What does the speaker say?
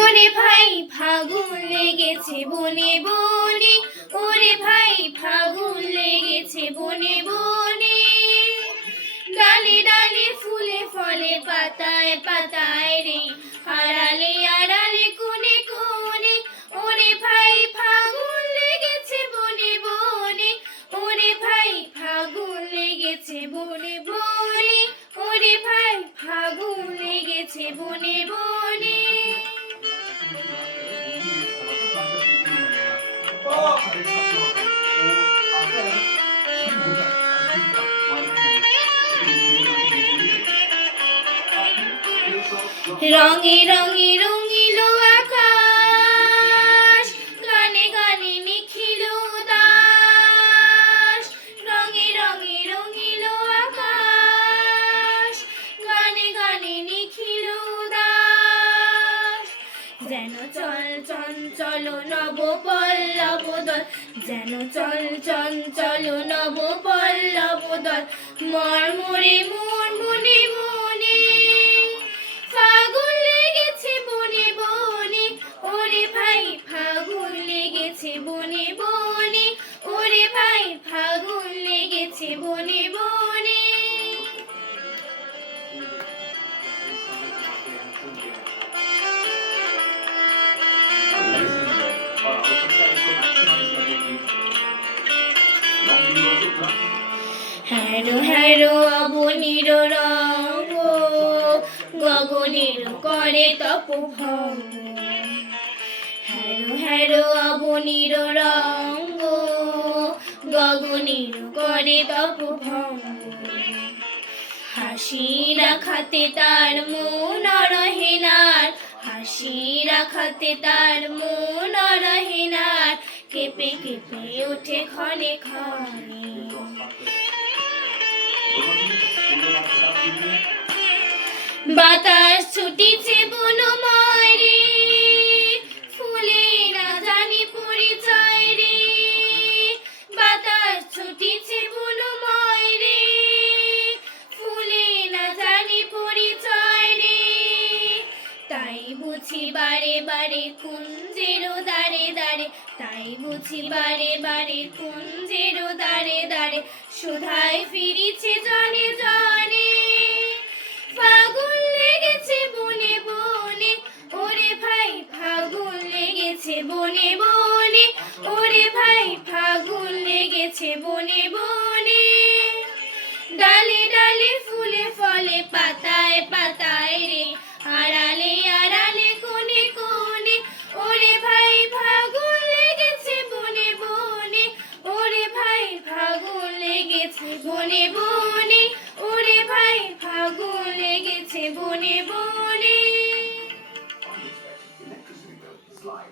ওরে ভাই ফাগুন লেগেছে বনে বনে, ওরে ভাই ফাগুন লেগেছে বনে বনে, ডালে ডালে ফুলে ফলে পাতায় পাতায় রে, আড়ালে আড়ালে কোণে কোণে, ওরে ভাই ফাগুন লেগেছে বনে বনে, ওরে ভাই ফাগুন লেগেছে বনে বনে, ওরে ভাই ফাগুন লেগেছে বনে বনে। রঙে রঙে রঙিল আকাশ, গানে গানে নিখিল দাস, রঙে রঙে রঙিল আকাশ, গানে গানে নিখিল দাস, যেন চল চঞ্চল নব পল্লব দল, যেন চল চঞ্চল নব পল্লব দল, মর্মরে মন মনে মনে, ফাগুন লেগেছে বনে বনে, ওরে ভাই ফাগুন লেগেছে বনে বনে, ওরে ভাই ফাগুন লেগেছে বনে বনে। হ্যারো হ্যারো অবনীর রঙ্গ, গগনের করে তপভঙ্গ, হ্যারো হ্যারো অবনীর রঙ্গ, গগনের করে তপভঙ্গ, হাসি রাখাতে তার মন রহে নার, হাসি রাখাতে তার মন রহে নার, কেঁপে কেঁপে ওঠে ক্ষণে ক্ষণে, বাতাস ছুটিছে বনময় রে, ফুলে না জানি পরিচয় রে, বাতাস ছুটিছে বনময় রে, ফুলে না জানি পরিচয় রে, তাই বুঝি বারে বারে কুঞ্জের দাঁড়ে দাঁড়ে, তাই বুঝি বারে বারে কুঞ্জের দাঁড়ে দাঁড়ে, সুধায় ফিরিছে জনে জনে, ফাগুন লেগেছে বনে বনে, ওরে ভাই ফাগুন লেগেছে বনে বনে, ওরে ভাই ফাগুন লেগেছে বনে বনে, ডালে ডালে ফুলে ফলে পাতায়